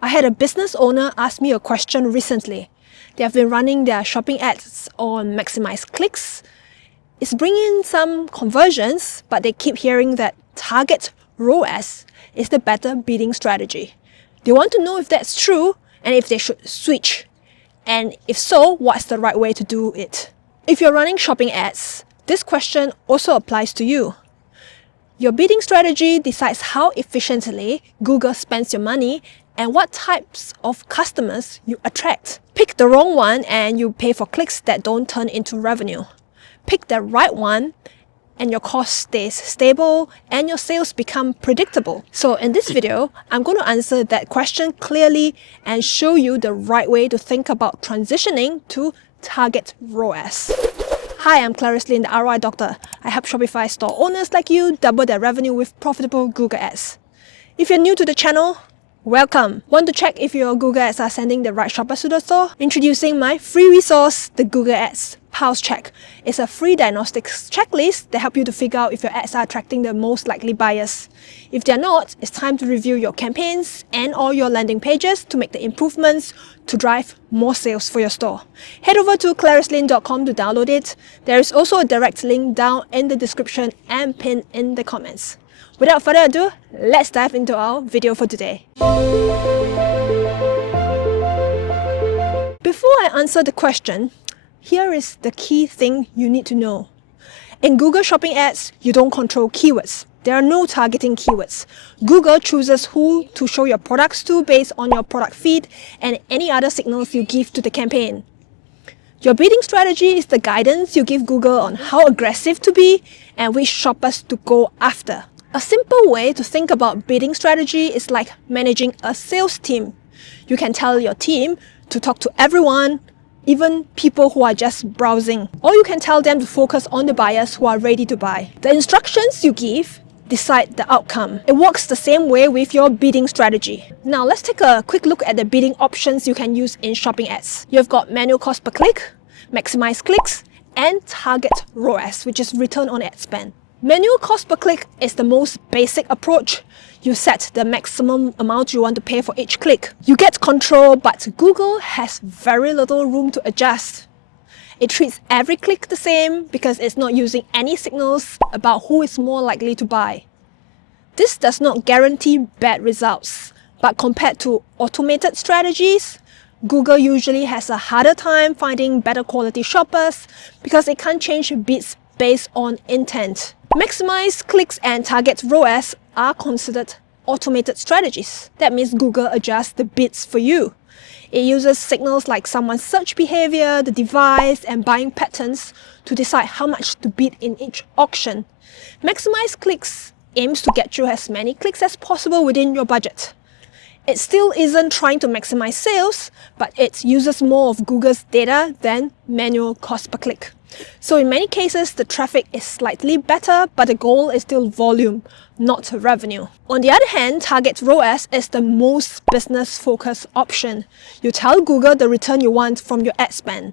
I had a business owner ask me a question recently. They have been running their shopping ads on maximize clicks. It's bringing in some conversions, but they keep hearing that target ROAS is the better bidding strategy. They want to know if that's true and if they should switch. And if so, what's the right way to do it? If you're running shopping ads, this question also applies to you. Your bidding strategy decides how efficiently Google spends your money and what types of customers you attract. Pick the wrong one and you pay for clicks that don't turn into revenue. Pick the right one and your cost stays stable and your sales become predictable. So in this video, I'm going to answer that question clearly and show you the right way to think about transitioning to target ROAS. Hi, I'm Clarice Lin, the ROI Doctor. I help Shopify store owners like you double their revenue with profitable Google Ads. If you're new to the channel, welcome! Want to check if your Google Ads are sending the right shoppers to the store? Introducing my free resource, the Google Ads Pulse Check. It's a free diagnostics checklist that helps you to figure out if your ads are attracting the most likely buyers. If they're not, it's time to review your campaigns and all your landing pages to make the improvements to drive more sales for your store. Head over to claricelin.com to download it. There is also a direct link down in the description and pinned in the comments. Without further ado, let's dive into our video for today. Before I answer the question, here is the key thing you need to know. In Google Shopping Ads, you don't control keywords. There are no targeting keywords. Google chooses who to show your products to based on your product feed and any other signals you give to the campaign. Your bidding strategy is the guidance you give Google on how aggressive to be and which shoppers to go after. A simple way to think about bidding strategy is like managing a sales team. You can tell your team to talk to everyone, even people who are just browsing. Or you can tell them to focus on the buyers who are ready to buy. The instructions you give decide the outcome. It works the same way with your bidding strategy. Now let's take a quick look at the bidding options you can use in shopping ads. You've got manual cost per click, maximize clicks, and target ROAS, which is return on ad spend. Manual cost per click is the most basic approach. You set the maximum amount you want to pay for each click. You get control, but Google has very little room to adjust. It treats every click the same because it's not using any signals about who is more likely to buy. This does not guarantee bad results, but compared to automated strategies, Google usually has a harder time finding better quality shoppers because it can't change bids based on intent. Maximize clicks and target ROAS are considered automated strategies. That means Google adjusts the bids for you. It uses signals like someone's search behavior, the device, and buying patterns to decide how much to bid in each auction. Maximize clicks aims to get you as many clicks as possible within your budget. It still isn't trying to maximize sales, but it uses more of Google's data than manual cost per click. So in many cases, the traffic is slightly better, but the goal is still volume, not revenue. On the other hand, target ROAS is the most business-focused option. You tell Google the return you want from your ad spend.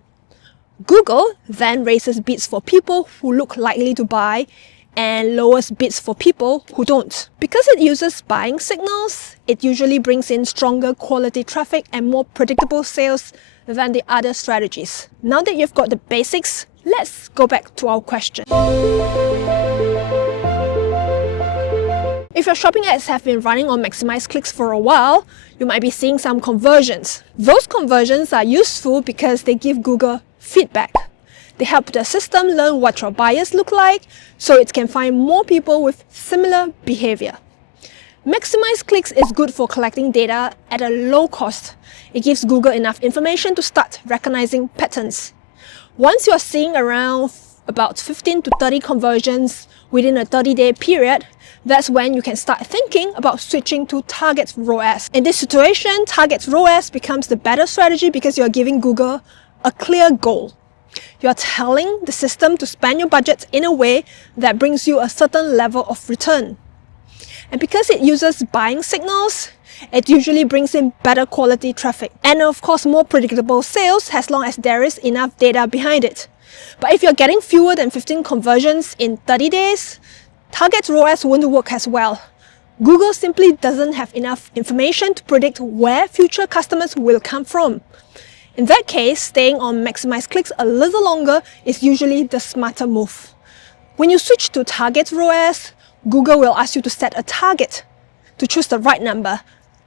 Google then raises bids for people who look likely to buy and lowers bids for people who don't. Because it uses buying signals, it usually brings in stronger quality traffic and more predictable sales than the other strategies. Now that you've got the basics, let's go back to our question. If your shopping ads have been running on maximize clicks for a while, you might be seeing some conversions. Those conversions are useful because they give Google feedback. They help the system learn what your buyers look like so it can find more people with similar behavior. Maximize clicks is good for collecting data at a low cost. It gives Google enough information to start recognizing patterns. Once you're seeing around about 15 to 30 conversions within a 30-day period, that's when you can start thinking about switching to target ROAS. In this situation, target ROAS becomes the better strategy because you're giving Google a clear goal. You're telling the system to spend your budget in a way that brings you a certain level of return. And because it uses buying signals, it usually brings in better quality traffic. And of course, more predictable sales as long as there is enough data behind it. But if you're getting fewer than 15 conversions in 30 days, target ROAS won't work as well. Google simply doesn't have enough information to predict where future customers will come from. In that case, staying on maximize clicks a little longer is usually the smarter move. When you switch to target ROAS, Google will ask you to set a target. To choose the right number,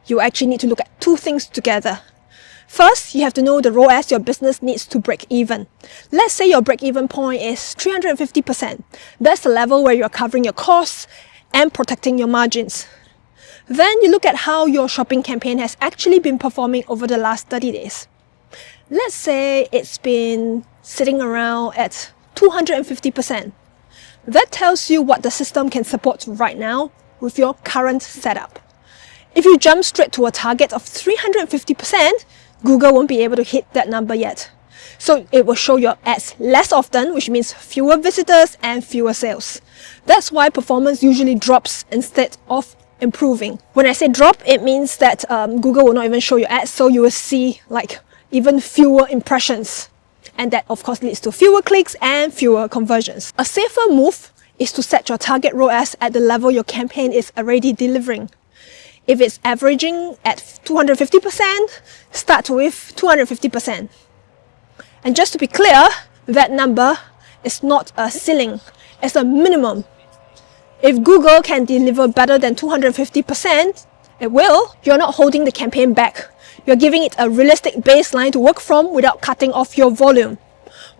you actually need to look at two things together. First, you have to know the ROAS your business needs to break even. Let's say your break-even point is 350%. That's the level where you're covering your costs and protecting your margins. Then you look at how your shopping campaign has actually been performing over the last 30 days. Let's say it's been sitting around at 250%. That tells you what the system can support right now with your current setup. If you jump straight to a target of 350%, Google won't be able to hit that number yet. So it will show your ads less often, which means fewer visitors and fewer sales. That's why performance usually drops instead of improving. When I say drop, it means that Google will not even show your ads, so you will see even fewer impressions. And that of course leads to fewer clicks and fewer conversions. A safer move is to set your target ROAS at the level your campaign is already delivering. If it's averaging at 250%, start with 250%. And just to be clear, that number is not a ceiling, it's a minimum. If Google can deliver better than 250%, it will. You're not holding the campaign back. You're giving it a realistic baseline to work from without cutting off your volume.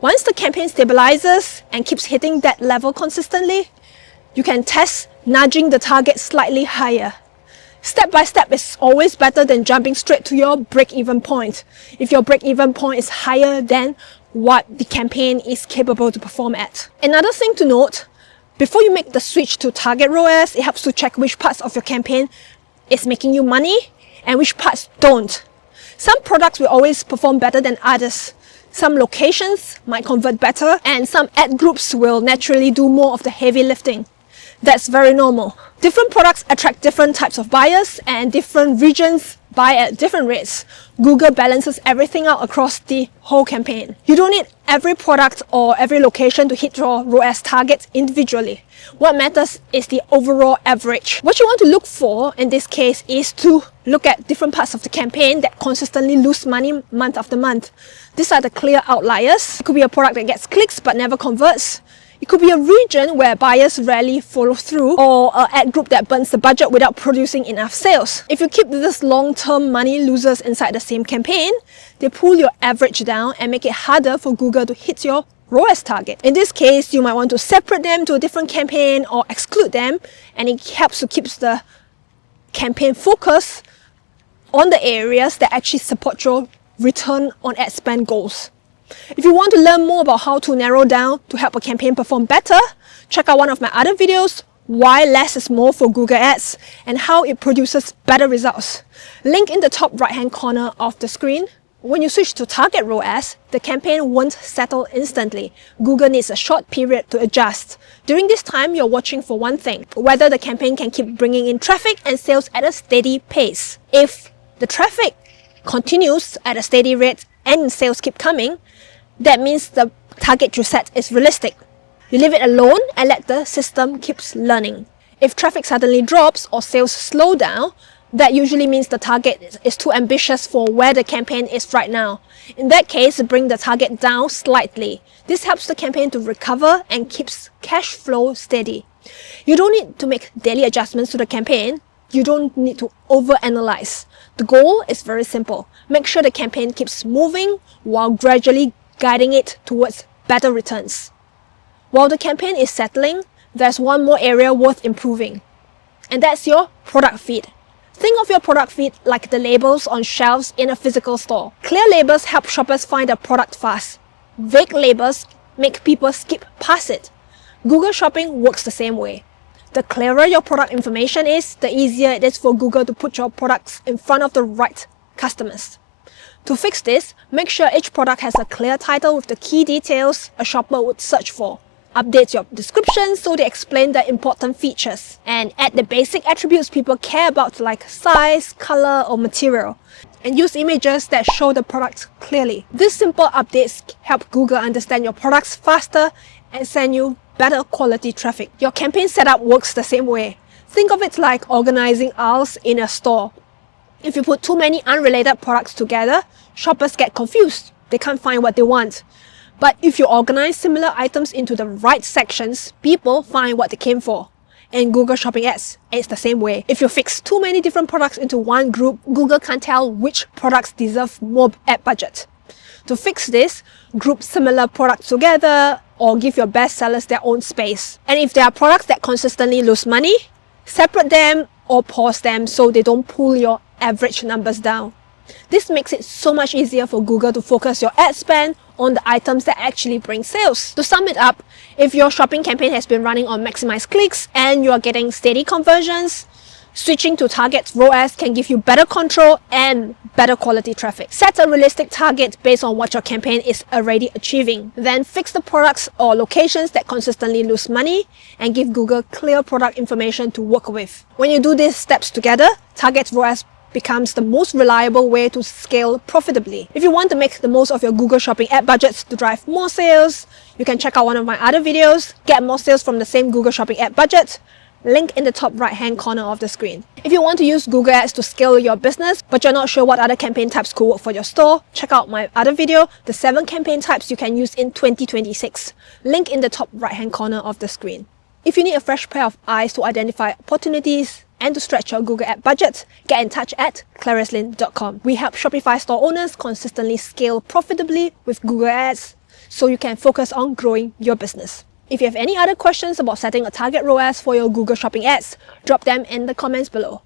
Once the campaign stabilizes and keeps hitting that level consistently, you can test nudging the target slightly higher. Step by step is always better than jumping straight to your break-even point. If your break-even point is higher than what the campaign is capable to perform at. Another thing to note, before you make the switch to target ROAS, it helps to check which parts of your campaign is making you money and which parts don't. Some products will always perform better than others. Some locations might convert better, and some ad groups will naturally do more of the heavy lifting. That's very normal. Different products attract different types of buyers, and different regions buy at different rates. Google balances everything out across the whole campaign. You don't need every product or every location to hit your ROAS targets individually. What matters is the overall average. What you want to look for in this case is to look at different parts of the campaign that consistently lose money month after month. These are the clear outliers. It could be a product that gets clicks but never converts. It could be a region where buyers rarely follow through, or an ad group that burns the budget without producing enough sales. If you keep these long-term money losers inside the same campaign, they pull your average down and make it harder for Google to hit your ROAS target. In this case, you might want to separate them to a different campaign or exclude them, and it helps to keep the campaign focus on the areas that actually support your return on ad spend goals. If you want to learn more about how to narrow down to help a campaign perform better, check out one of my other videos, Why Less is More for Google Ads, and how it produces better results. Link in the top right hand corner of the screen. When you switch to target ROAS, the campaign won't settle instantly. Google needs a short period to adjust. During this time, you're watching for one thing: whether the campaign can keep bringing in traffic and sales at a steady pace. If the traffic continues at a steady rate and sales keep coming, that means the target you set is realistic. You leave it alone and let the system keeps learning. If traffic suddenly drops or sales slow down, that usually means the target is too ambitious for where the campaign is right now. In that case, bring the target down slightly. This helps the campaign to recover and keeps cash flow steady. You don't need to make daily adjustments to the campaign. You don't need to overanalyze. The goal is very simple. Make sure the campaign keeps moving while gradually guiding it towards better returns. While the campaign is settling, there's one more area worth improving, and that's your product feed. Think of your product feed like the labels on shelves in a physical store. Clear labels help shoppers find a product fast. Vague labels make people skip past it. Google Shopping works the same way. The clearer your product information is, the easier it is for Google to put your products in front of the right customers. To fix this, make sure each product has a clear title with the key details a shopper would search for. Update your description so they explain the important features, and add the basic attributes people care about like size, color, or material. And use images that show the product clearly. These simple updates help Google understand your products faster and send you better quality traffic. Your campaign setup works the same way. Think of it like organizing aisles in a store. If you put too many unrelated products together, shoppers get confused. They can't find what they want. But if you organize similar items into the right sections, people find what they came for. In Google Shopping ads, it's the same way. If you fix too many different products into one group, Google can't tell which products deserve more ad budget. To fix this, group similar products together or give your best sellers their own space. And if there are products that consistently lose money, separate them or pause them so they don't pull your average numbers down. This makes it so much easier for Google to focus your ad spend on the items that actually bring sales. To sum it up, if your shopping campaign has been running on maximized clicks and you are getting steady conversions, switching to target ROAS can give you better control and better quality traffic. Set a realistic target based on what your campaign is already achieving. Then fix the products or locations that consistently lose money and give Google clear product information to work with. When you do these steps together, target ROAS becomes the most reliable way to scale profitably. If you want to make the most of your Google Shopping ad budgets to drive more sales, you can check out one of my other videos, Get More Sales from the Same Google Shopping Ad Budget, link in the top right hand corner of the screen. If you want to use Google Ads to scale your business, but you're not sure what other campaign types could work for your store, check out my other video, the 7 campaign types you can use in 2026, link in the top right hand corner of the screen. If you need a fresh pair of eyes to identify opportunities and to stretch your Google ad budget, get in touch at clarislin.com. We help Shopify store owners consistently scale profitably with Google Ads so you can focus on growing your business. If you have any other questions about setting a target ROAS for your Google Shopping ads, drop them in the comments below.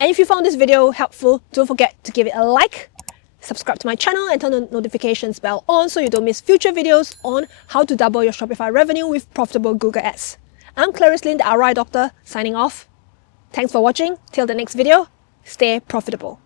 And if you found this video helpful, don't forget to give it a like, subscribe to my channel and turn the notifications bell on so you don't miss future videos on how to double your Shopify revenue with profitable Google Ads. I'm Clarislin, the ROI Doctor, signing off. Thanks for watching. Till the next video, stay profitable.